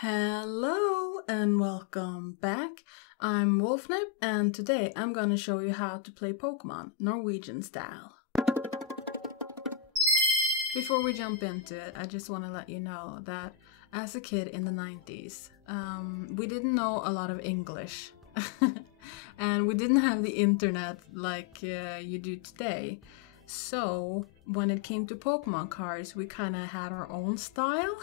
Hello and welcome back. I'm Wolfnip and today I'm gonna show you how to play Pokemon Norwegian style. Before we jump into it, I just want to let you know that as a kid in the 90s, we didn't know a lot of English and we didn't have the internet like you do today. So when it came to Pokemon cards, we kind of had our own style.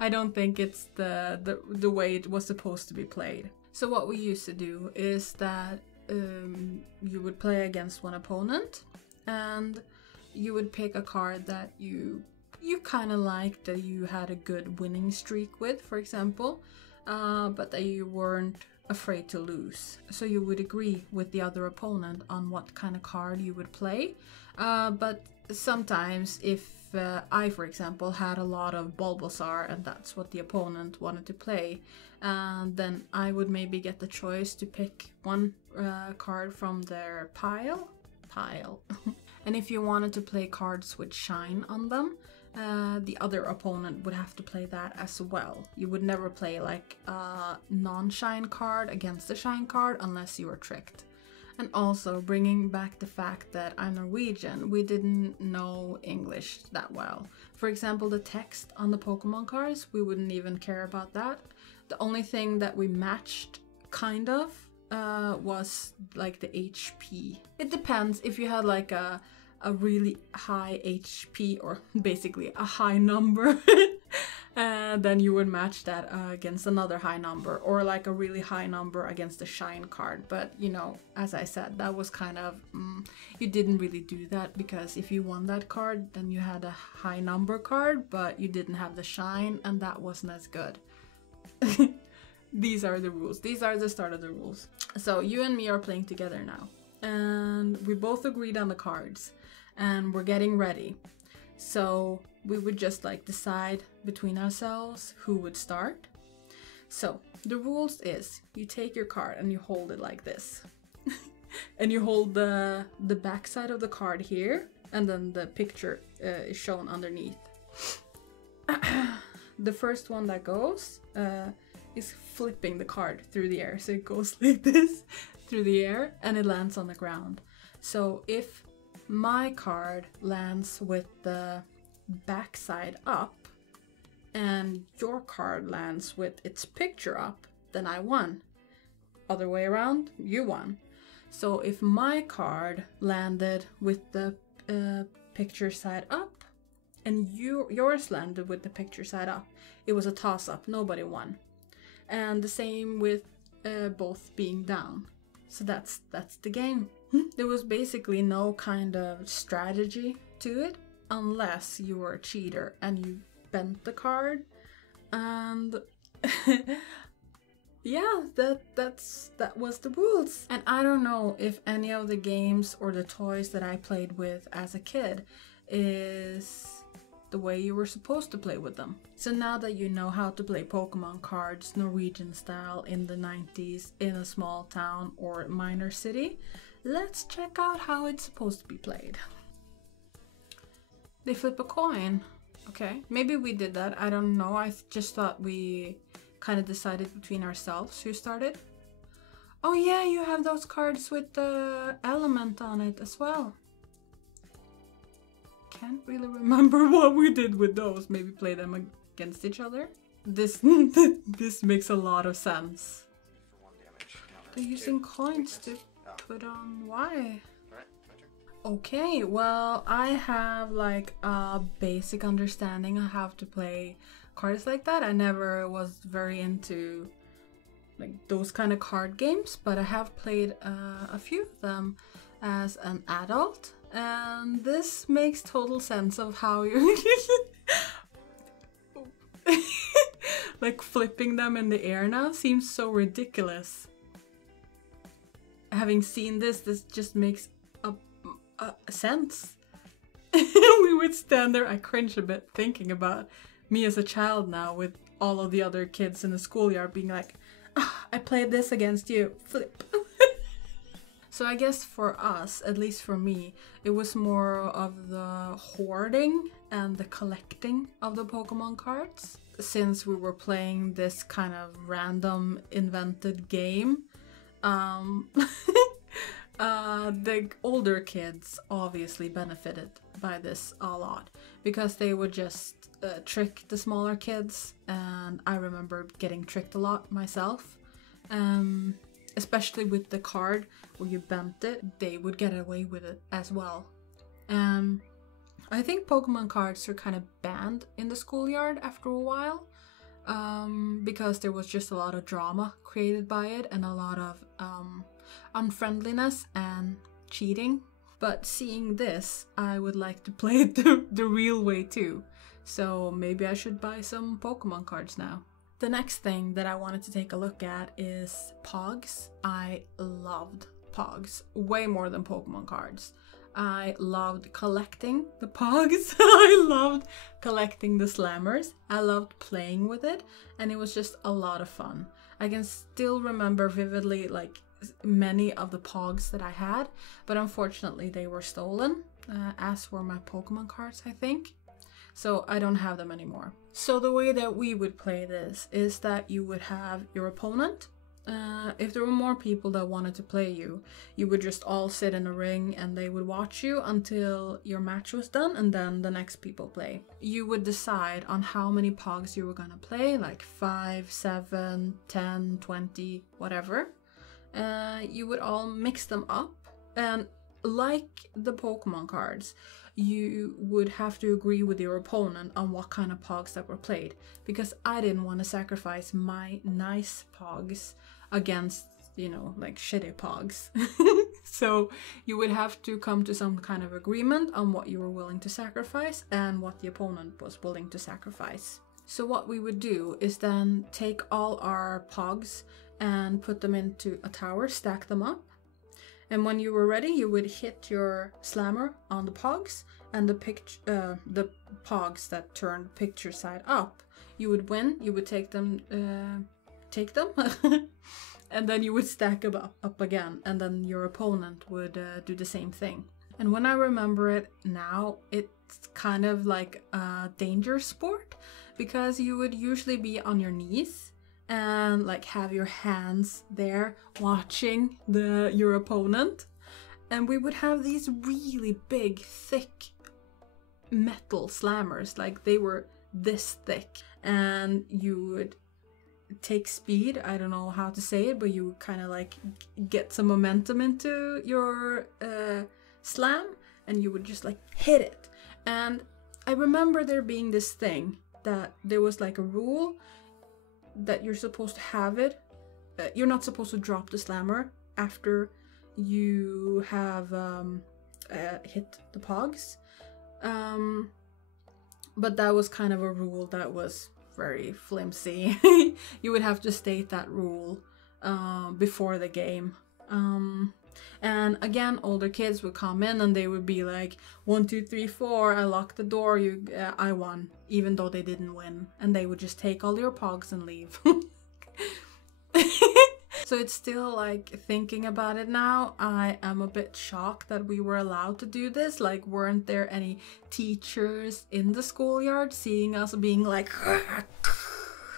I don't think it's the way it was supposed to be played. So what we used to do is that you would play against one opponent and you would pick a card that you kind of liked, that you had a good winning streak with, for example, but that you weren't afraid to lose. So you would agree with the other opponent on what kind of card you would play. But sometimes if I, for example, had a lot of Bulbasaur and that's what the opponent wanted to play, then I would maybe get the choice to pick one card from their pile. And if you wanted to play cards with shine on them, the other opponent would have to play that as well. You would never play like a non-shine card against a shine card unless you were tricked. And also, bringing back the fact that I'm Norwegian, we didn't know English that well. For example, the text on the Pokemon cards, we wouldn't even care about that. The only thing that we matched, kind of, was like the HP. It depends. If you had like a really high HP, or basically a high number, then you would match that against another high number, or like a really high number against a shine card. But you know, as I said, that was kind of you didn't really do that, because if you won that card, then you had a high number card, but you didn't have the shine, and that wasn't as good. These are the rules. These are the start of the rules. So you and me are playing together now, and we both agreed on the cards, and we're getting ready. So we would just like decide between ourselves who would start. So the rules is you take your card and you hold it like this. And you hold the back side of the card here, and then the picture is shown underneath. The first one that goes is flipping the card through the air. So it goes like this through the air and it lands on the ground. So if my card lands with the back side up and your card lands with its picture up, then I won. Other way around, you won. So if my card landed with the picture side up and yours landed with the picture side up, it was a toss-up. Nobody won. And the same with both being down. So that's the game. There was basically no kind of strategy to it, unless you were a cheater and you bent the card. And yeah, that was the rules. And I don't know if any of the games or the toys that I played with as a kid is the way you were supposed to play with them. So now that you know how to play Pokemon cards Norwegian style in the 90s in a small town or minor city, let's check out how it's supposed to be played. They flip a coin. Okay, maybe we did that, I don't know. I just thought we kind of decided between ourselves who started. Oh yeah, you have those cards with the element on it as well. Can't really remember what we did with those. Maybe play them against each other. This makes a lot of sense. They're using coins to put on. Why? Okay, well, I have like a basic understanding of how to play cards like that. I never was very into like those kind of card games, but I have played a few of them as an adult. And this makes total sense of how you're like flipping them in the air now seems so ridiculous. Having seen this just makes a sense. We would stand there. I cringe a bit thinking about me as a child now with all of the other kids in the schoolyard being like, oh, I played this against you. Flip. So I guess for us, at least for me, it was more of the hoarding and the collecting of the Pokemon cards. since we were playing this kind of random invented game, the older kids obviously benefited by this a lot because they would just trick the smaller kids, and I remember getting tricked a lot myself. Especially with the card where you bent it, they would get away with it as well. I think Pokemon cards are kind of banned in the schoolyard after a while, because there was just a lot of drama created by it and a lot of unfriendliness and cheating. But seeing this, I would like to play it the real way too. So maybe I should buy some Pokemon cards now. The next thing that I wanted to take a look at is Pogs. I loved Pogs way more than Pokemon cards. I loved collecting the Pogs. I loved collecting the Slammers. I loved playing with it, and it was just a lot of fun. I can still remember vividly like many of the Pogs that I had, but unfortunately they were stolen, as were my Pokemon cards, I think. So I don't have them anymore. So the way that we would play this is that you would have your opponent. If there were more people that wanted to play you, you would just all sit in a ring and they would watch you until your match was done, and then the next people play. You would decide on how many Pogs you were gonna play, like 5, 7, 10, 20, whatever. You would all mix them up, and like the Pokemon cards, you would have to agree with your opponent on what kind of Pogs that were played, because I didn't want to sacrifice my nice Pogs against, you know, like shitty Pogs. So you would have to come to some kind of agreement on what you were willing to sacrifice and what the opponent was willing to sacrifice. So what we would do is then take all our Pogs and put them into a tower, stack them up. And when you were ready, you would hit your slammer on the Pogs, and the Pogs that turned picture side up, you would win. You would take them, and then you would stack them up again, and then your opponent would do the same thing. And when I remember it now, it's kind of like a danger sport, because you would usually be on your knees and like have your hands there watching your opponent, and we would have these really big thick metal slammers, like they were this thick, and you would take speed, I don't know how to say it, but you would kind of like get some momentum into your slam, and you would just like hit it. And I remember there being this thing that there was like a rule that you're supposed to have it. You're not supposed to drop the slammer after you have hit the Pogs. But that was kind of a rule that was very flimsy. You would have to state that rule before the game. And again, older kids would come in and they would be like, 1, 2, 3, 4, I locked the door, I won, even though they didn't win. And they would just take all your Pogs and leave. So it's still like, thinking about it now, I am a bit shocked that we were allowed to do this. Like, weren't there any teachers in the schoolyard seeing us being like,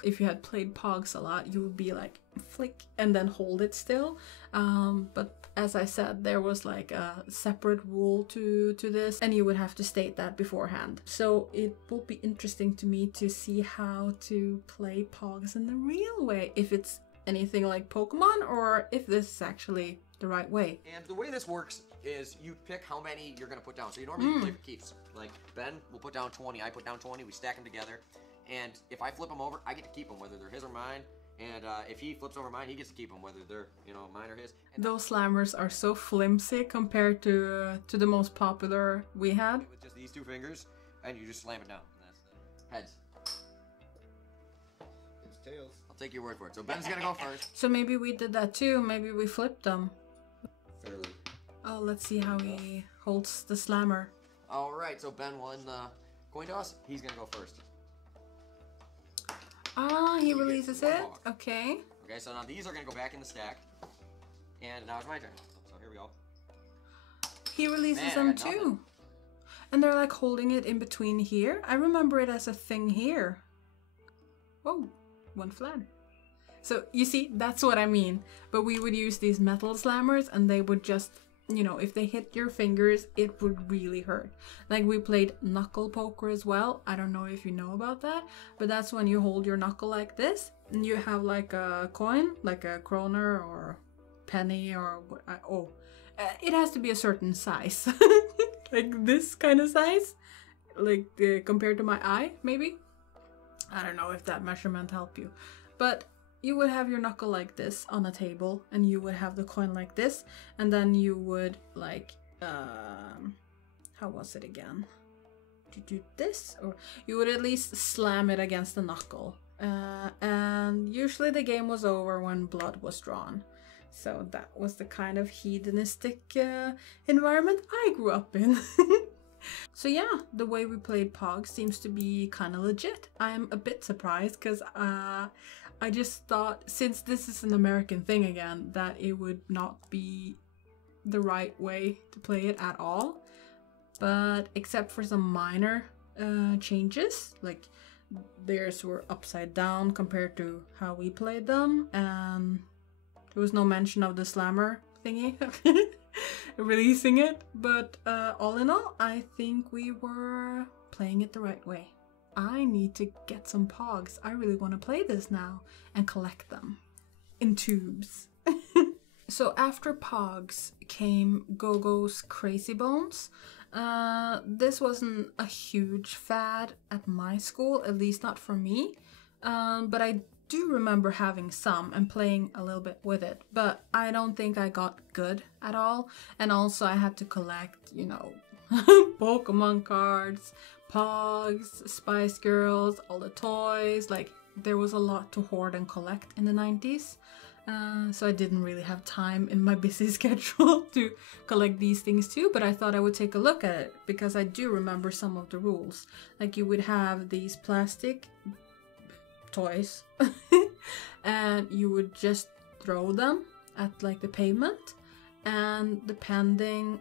if you had played Pogs a lot, you would be like, flick, and then hold it still. But as I said, there was like a separate rule to this, and you would have to state that beforehand. So it will be interesting to me to see how to play Pogs in the real way, if it's anything like Pokemon, or if this is actually the right way. And the way this works is you pick how many you're going to put down. So you normally play for keeps. Like, Ben will put down 20, I put down 20, we stack them together. And if I flip them over, I get to keep them, whether they're his or mine. And if he flips over mine, he gets to keep them, whether they're, you know, mine or his. And those slammers are so flimsy compared to the most popular we had. With just these two fingers, and you just slam it down. And that's the heads. It's tails. I'll take your word for it. So Ben's gonna go first. So maybe we did that too. Maybe we flipped them. Fairly. Oh, let's see how he holds the slammer. All right, so Ben won the coin toss. He's gonna go first. Ah, he releases it. Pog. Okay. Okay, so now these are gonna go back in the stack. And now it's my turn. So here we go. He releases Man, I them got nothing. too. And they're like holding it in between here. I remember it as a thing here. Oh, one flat. So you see, that's what I mean. But we would use these metal slammers and they would just, you know, if they hit your fingers, it would really hurt. Like we played knuckle poker as well. I don't know if you know about that, but that's when you hold your knuckle like this and you have like a coin, like a kroner or penny or it has to be a certain size. Like this kind of size, like compared to my eye, maybe. I don't know if that measurement helped you, but you would have your knuckle like this on a table and you would have the coin like this, and then you would like how was it again, to do this, or you would at least slam it against the knuckle, and usually the game was over when blood was drawn. So that was the kind of hedonistic environment I grew up in. So yeah, the way we played Pogs seems to be kind of legit. I'm a bit surprised because I just thought, since this is an American thing again, that it would not be the right way to play it at all. But except for some minor changes, like theirs were upside down compared to how we played them, and there was no mention of the slammer thingy. Releasing it, but all in all, I think we were playing it the right way. I need to get some Pogs. I really want to play this now and collect them in tubes. So after Pogs came Gogo's Crazy Bones. This wasn't a huge fad at my school, at least not for me, but I do remember having some and playing a little bit with it, but I don't think I got good at all. And also I had to collect, you know, Pokemon cards, Pogs, Spice Girls, all the toys. Like there was a lot to hoard and collect in the 90s. So I didn't really have time in my busy schedule to collect these things too, but I thought I would take a look at it because I do remember some of the rules. Like you would have these plastic toys and you would just throw them at like the pavement, and depending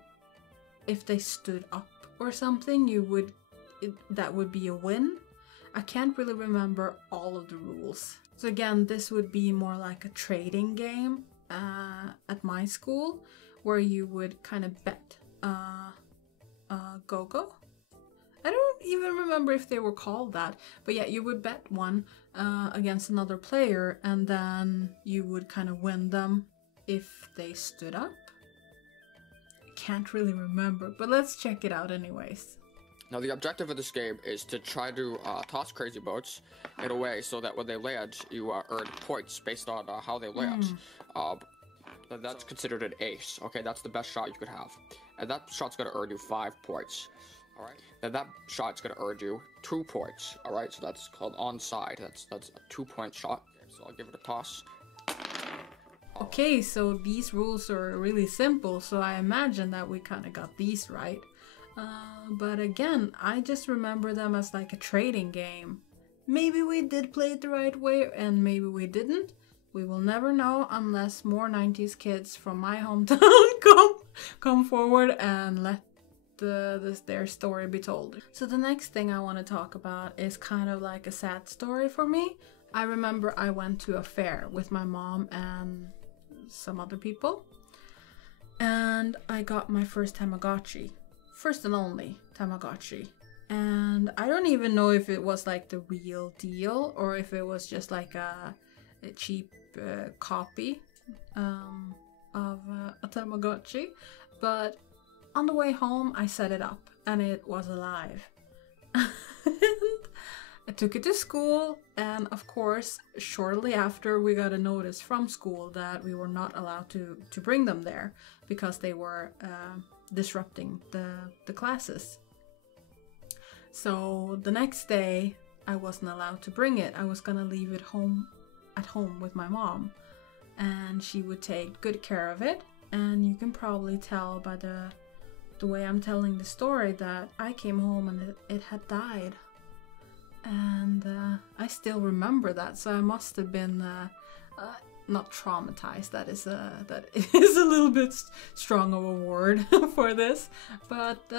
if they stood up or something, that would be a win. I can't really remember all of the rules. So again, this would be more like a trading game at my school, where you would kind of bet Gogo. I don't even remember if they were called that, but yeah, you would bet one against another player, and then you would kind of win them if they stood up. I can't really remember, but let's check it out anyways. Now the objective of this game is to try to toss crazy boats in a way so that when they land, you earn points based on how they land. That's considered an ace. Okay, that's the best shot you could have, and that shot's gonna earn you 5 points. All right, then that shot's gonna earn you 2 points. All right, so that's called onside. That's a 2-point shot. Okay, so I'll give it a toss. Okay, so these rules are really simple, so I imagine that we kind of got these right. But again, I just remember them as like a trading game. Maybe we did play it the right way, and maybe we didn't. We will never know unless more 90s kids from my hometown come forward and let their story be told. So the next thing I want to talk about is kind of like a sad story for me. I remember I went to a fair with my mom and some other people, and I got my first Tamagotchi. First and only Tamagotchi. And I don't even know if it was like the real deal or if it was just like a cheap copy of a Tamagotchi. But on the way home, I set it up and it was alive. And I took it to school, and of course, shortly after, we got a notice from school that we were not allowed to bring them there because they were disrupting the classes. So the next day, I wasn't allowed to bring it. I was gonna leave it at home with my mom, and she would take good care of it. And you can probably tell by the way I'm telling the story that I came home and it had died. And I still remember that, so I must have been not traumatized. That is a little bit strong of a word for this, but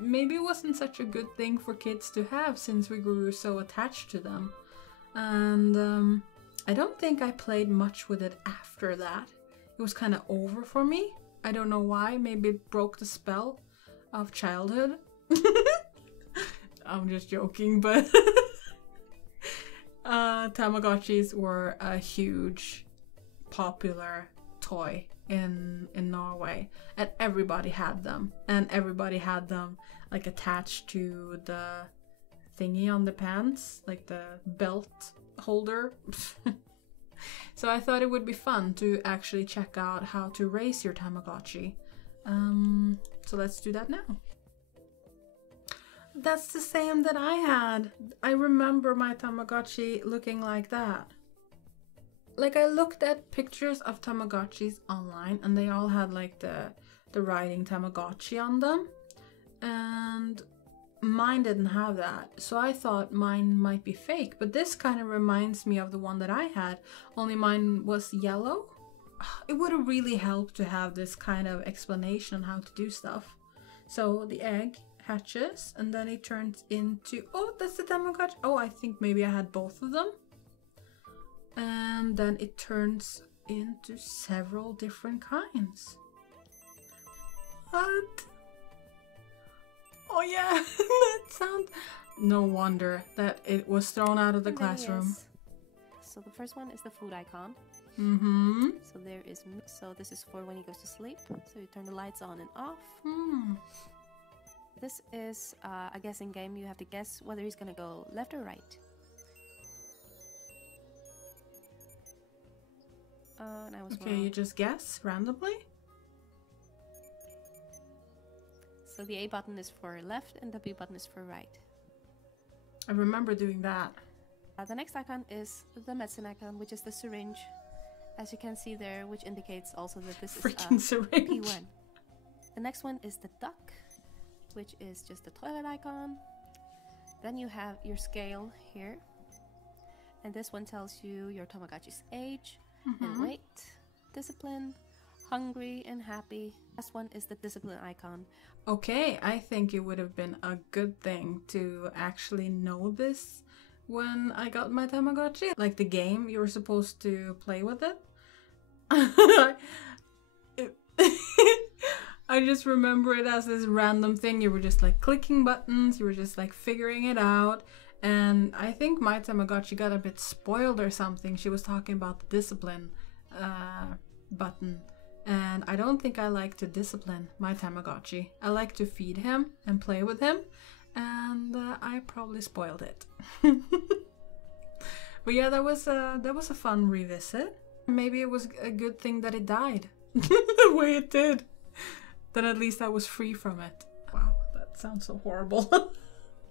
maybe it wasn't such a good thing for kids to have since we grew so attached to them. And I don't think I played much with it after that. It was kind of over for me. I don't know why. Maybe it broke the spell of childhood. I'm just joking, but Tamagotchis were a huge popular toy in Norway, and everybody had them, like attached to the thingy on the pants, like the belt holder. So I thought it would be fun to actually check out how to raise your Tamagotchi. So let's do that now. That's the same that I had. I remember my Tamagotchi looking like that. Like, I looked at pictures of Tamagotchis online and they all had like the writing Tamagotchi on them. And mine didn't have that. So I thought mine might be fake. But this kind of reminds me of the one that I had. Only mine was yellow. It would have really helped to have this kind of explanation on how to do stuff. So the egg hatches and then it turns into, oh, that's the Tamagotchi. Oh, I think maybe I had both of them. And then it turns into several different kinds. What? Oh yeah, that sound. No wonder that it was thrown out of the classroom. So the first one is the food icon. Mm-hmm. So there is, so this is for when he goes to sleep. So you turn the lights on and off. This is a guessing game. You have to guess whether he's gonna go left or right. And I was okay, wrong. you just guess randomly? So the A button is for left and the B button is for right. I remember doing that. The next icon is the medicine icon, which is the syringe, as you can see there, which indicates also that this freaking is syringe. P1. The next one is the duck, which is just the toilet icon. Then you have your scale here, and this one tells you your Tamagotchi's age and weight, discipline, hungry and happy. Last one is the discipline icon. Okay, I think it would have been a good thing to actually know this when I got my Tamagotchi. Like the game, you were supposed to play with it. I just remember it as this random thing. You were just like clicking buttons, you were just like figuring it out. And I think my Tamagotchi got a bit spoiled or something. She was talking about the discipline button. And I don't think I like to discipline my Tamagotchi. I like to feed him and play with him. And I probably spoiled it. But yeah, that was a fun revisit. Maybe it was a good thing that it died the way it did. Then at least I was free from it. Wow, that sounds so horrible.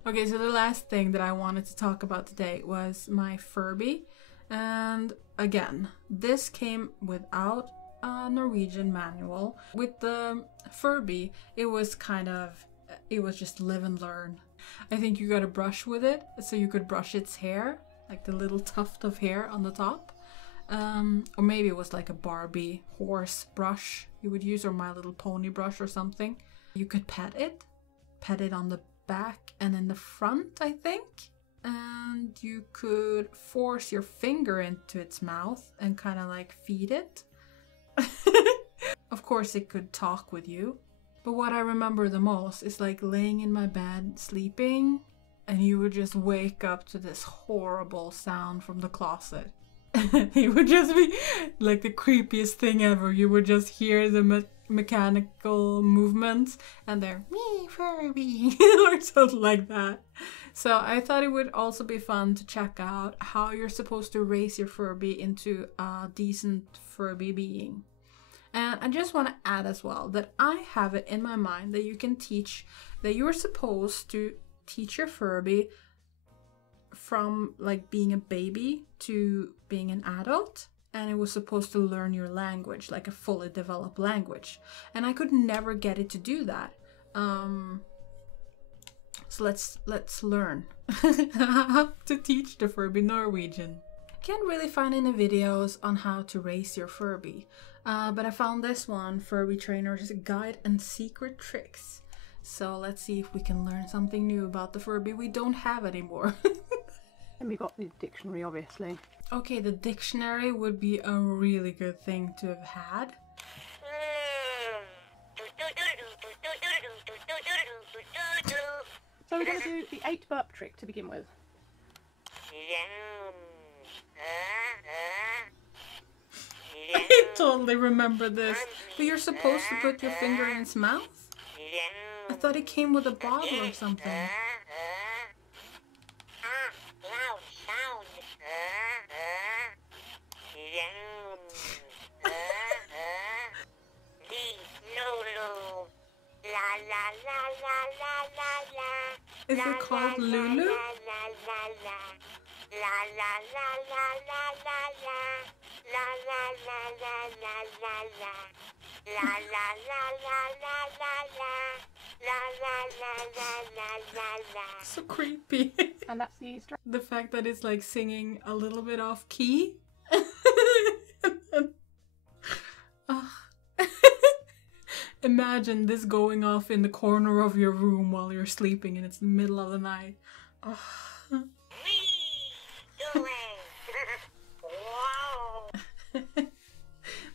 Okay, so the last thing that I wanted to talk about today was my Furby. And again, this came without a Norwegian manual. With the Furby, it was just live and learn. I think you got a brush with it, so you could brush its hair, like the little tuft of hair on the top. Or maybe it was like a Barbie horse brush you would use, or My Little Pony brush or something. You could pet it on the back and in the front, I think. And you could force your finger into its mouth and kind of like feed it. Of course it could talk with you. But what I remember the most is like laying in my bed sleeping, and you would just wake up to this horrible sound from the closet. It would just be like the creepiest thing ever. You would just hear the mechanical movements and they're me Furby or something like that. So I thought it would also be fun to check out how you're supposed to raise your Furby into a decent Furby being. And I just want to add as well that I have it in my mind that you are supposed to teach your Furby from like being a baby to being an adult, and it was supposed to learn your language, like a fully developed language. And I could never get it to do that. So let's learn how to teach the Furby Norwegian. Can't really find any videos on how to raise your Furby, but I found this one, Furby Trainer's Guide and Secret Tricks. So let's see if we can learn something new about the Furby we don't have anymore. Then we got the dictionary, obviously. Okay, the dictionary would be a really good thing to have had. So we're going to do the 8 burp trick to begin with. I totally remember this. But you're supposed to put your finger in its mouth? I thought it came with a bottle or something. Is it called Lulu? So creepy. And that's the Easter egg. The fact that it's like singing a little bit off key. Imagine this going off in the corner of your room while you're sleeping and it's the middle of the night.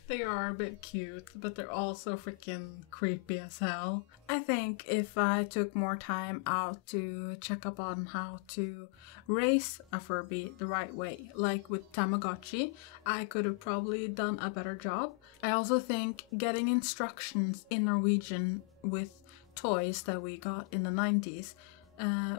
They are a bit cute, but they're also freaking creepy as hell. I think if I took more time out to check up on how to raise a Furby the right way, like with Tamagotchi, I could have probably done a better job. I also think getting instructions in Norwegian with toys that we got in the 90s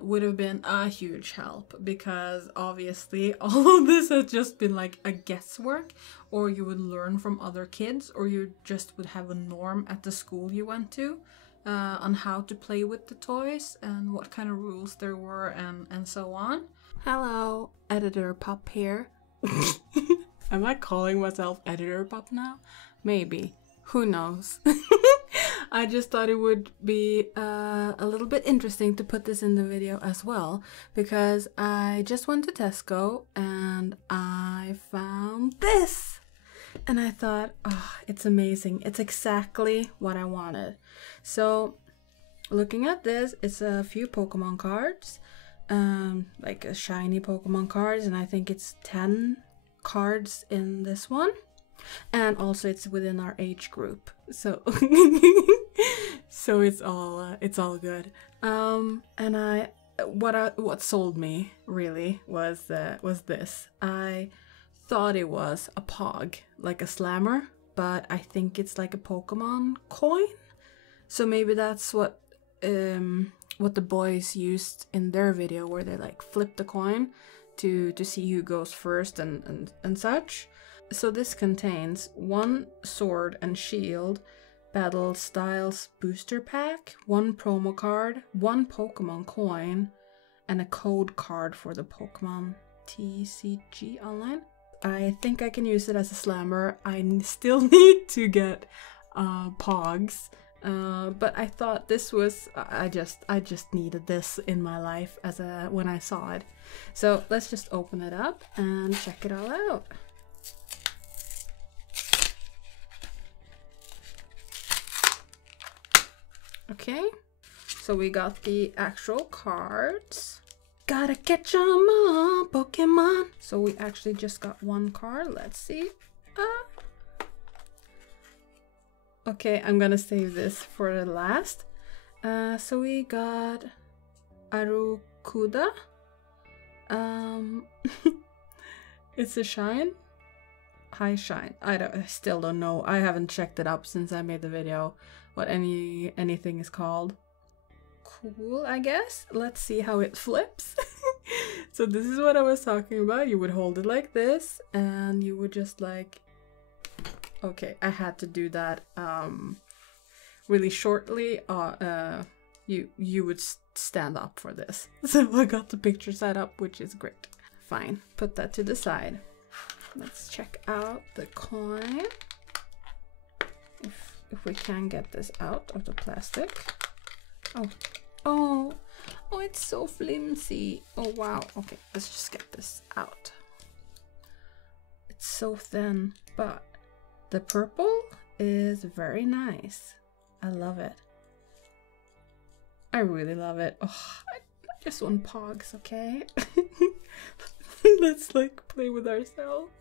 would have been a huge help, because obviously all of this has just been like a guesswork, or you would learn from other kids, or you just would have a norm at the school you went to on how to play with the toys and what kind of rules there were and so on. Hello, Editor Pup here. Am I calling myself Editor Pup now? Maybe. Who knows? I just thought it would be a little bit interesting to put this in the video as well, because I just went to Tesco and I found this. And I thought, oh, it's amazing. It's exactly what I wanted. So, looking at this, it's a few Pokemon cards, like a shiny Pokemon cards, and I think it's 10 cards in this one. And also it's within our age group, so so it's all good. And what sold me really was this. I thought it was a Pog, like a slammer, but I think it's like a Pokemon coin. So maybe that's what the boys used in their video, where they like flip the coin to see who goes first and such. So this contains 1 sword and shield, battle styles booster pack, 1 promo card, 1 Pokemon coin, and a code card for the Pokemon TCG online. I think I can use it as a slammer. I still need to get Pogs, but I thought this was, I just needed this in my life when I saw it. So let's just open it up and check it all out. Okay, so we got the actual cards. Gotta catch 'em all, Pokemon. So we actually just got 1 card. Let's see. Okay, I'm gonna save this for the last. So we got Arukuda. It's a shine. High shine. I still don't know. I haven't checked it up since I made the video. What anything is called. Cool, I guess. Let's see how it flips. So this is what I was talking about. You would hold it like this, and you would just like. Okay, I had to do that really shortly. You would stand up for this. So I got the picture set up, which is great. Fine, put that to the side. Let's check out the coin. If we can get this out of the plastic. Oh, it's so flimsy. Oh wow. Okay, let's just get this out. It's so thin, but the purple is very nice. I love it. I really love it. Oh, I just want Pogs, okay? Let's like play with ourselves.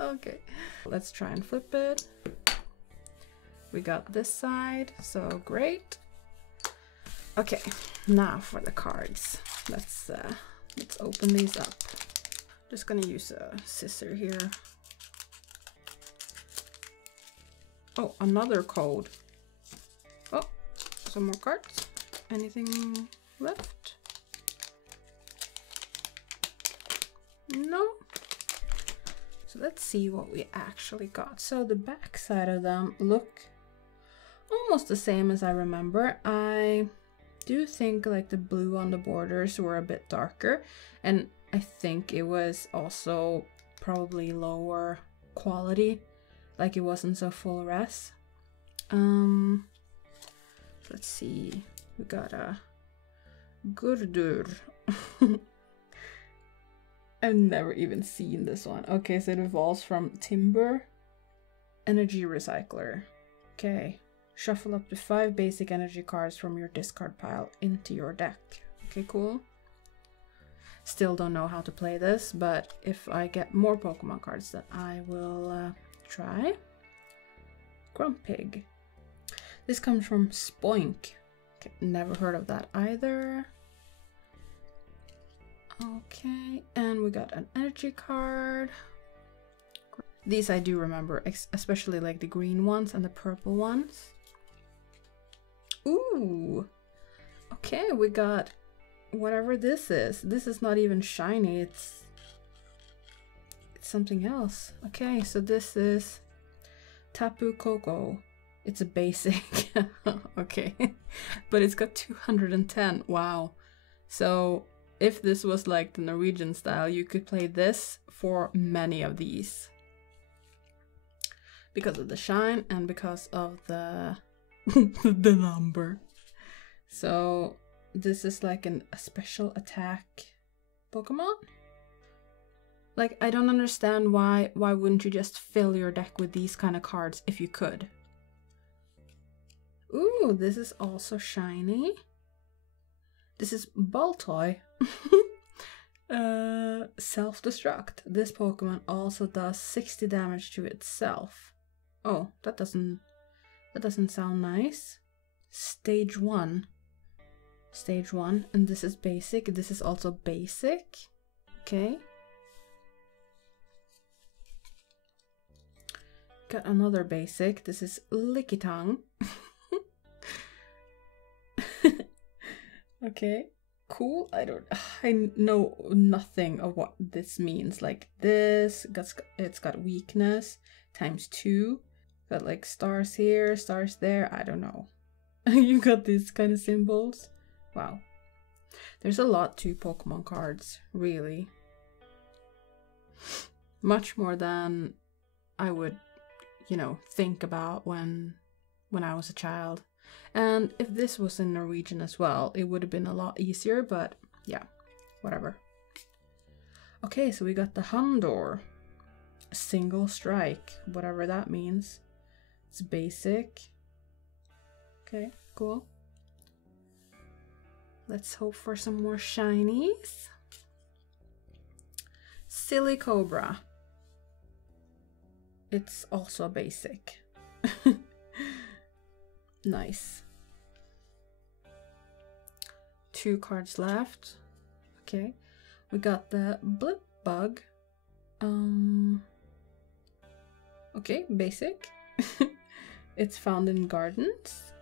Okay, let's try and flip it. We got this side, so great. Okay, now for the cards. Let's open these up. Just gonna use a scissor here. Oh, another code. Oh, some more cards. Anything left? No. So let's see what we actually got. So the back side of them look almost the same as I remember. I do think like the blue on the borders were a bit darker, and I think it was also probably lower quality, like it wasn't so full res. Let's see, we got a Gurdur. I've never even seen this one. Okay, so it evolves from Timber. Energy Recycler. Okay. Shuffle up to 5 basic energy cards from your discard pile into your deck. Okay, cool. Still don't know how to play this, but if I get more Pokemon cards, then I will try. Grumpig. This comes from Spoink. Okay, never heard of that either. Okay, and we got an energy card. These I do remember, especially like the green ones and the purple ones. Ooh! Okay, we got whatever this is. This is not even shiny, it's something else. Okay, so this is Tapu Koko. It's a basic. Okay, but it's got 210. Wow. So if this was like the Norwegian style, you could play this for many of these. Because of the shine and because of the the number. So this is like a special attack Pokemon. Like, I don't understand why wouldn't you just fill your deck with these kind of cards if you could. Ooh, this is also shiny. This is Baltoy. Self-destruct. This Pokemon also does 60 damage to itself. Oh, that doesn't sound nice. Stage 1. Stage 1, and this is basic. This is also basic. Okay. Got another basic. This is Lickitung. Okay, cool. I know nothing of what this means. Like this, it's got weakness ×2. Got like stars here, stars there. I don't know. You got these kind of symbols. Wow. There's a lot to Pokemon cards, really. Much more than I would, think about when I was a child. And if this was in Norwegian as well, it would have been a lot easier, but yeah, whatever. Okay, so we got the Houndour. Single strike, whatever that means. It's basic. Okay, cool. Let's hope for some more shinies. Silly Cobra. It's also basic. Nice. 2 cards left. Okay. We got the Blip Bug. Okay, basic. It's found in gardens.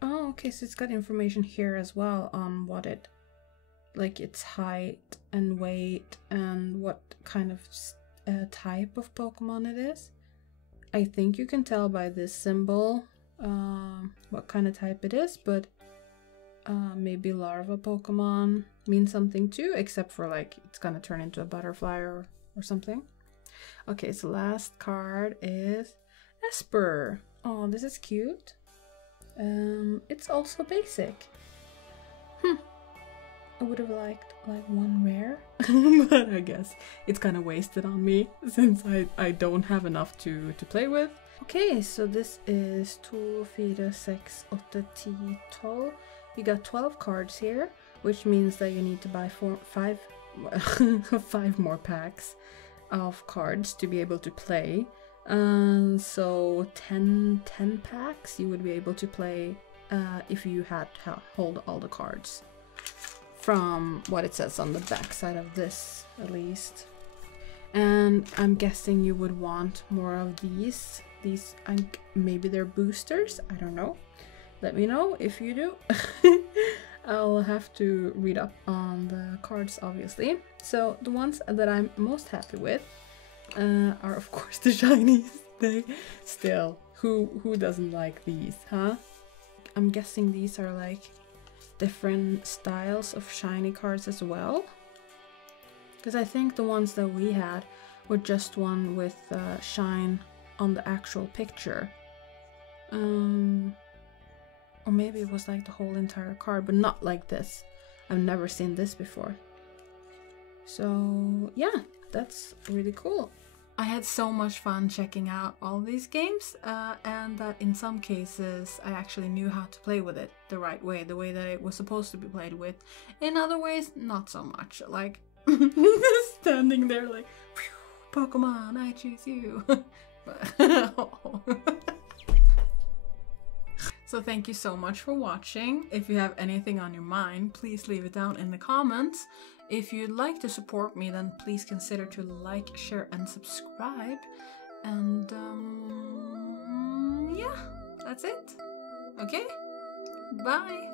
Oh, okay, so it's got information here as well on what its height and weight and what kind of type of Pokemon it is. I think you can tell by this symbol what kind of type it is, but maybe larva Pokemon means something too, except for like it's gonna turn into a butterfly or something. Okay, so last card is Esper. Oh, this is cute. It's also basic. I would have liked like one rare, but I guess it's kind of wasted on me since I don't have enough to play with. Okay, so this is 2, 4, 6, 8, 10, 12. You got 12 cards here, which means that you need to buy 5 5 more packs of cards to be able to play. So 10 packs you would be able to play if you had to hold all the cards, from what it says on the back side of this at least. And I'm guessing you would want more of these. These, maybe they're boosters, I don't know. Let me know if you do. I'll have to read up on the cards, obviously. So the ones that I'm most happy with are of course the shinies. Still, who doesn't like these, huh? I'm guessing these are like different styles of shiny cards as well. Because I think the ones that we had were just one with shine on the actual picture. Or maybe it was like the whole entire card, but not like this. I've never seen this before. So yeah, that's really cool. I had so much fun checking out all these games, and that in some cases I actually knew how to play with it the right way, the way that it was supposed to be played with. In other ways, not so much. Like standing there like, Pokemon, I choose you. So thank you so much for watching. If you have anything on your mind, please leave it down in the comments. If you'd like to support me, then please consider to like, share, and subscribe. And yeah, that's it. Okay? Bye!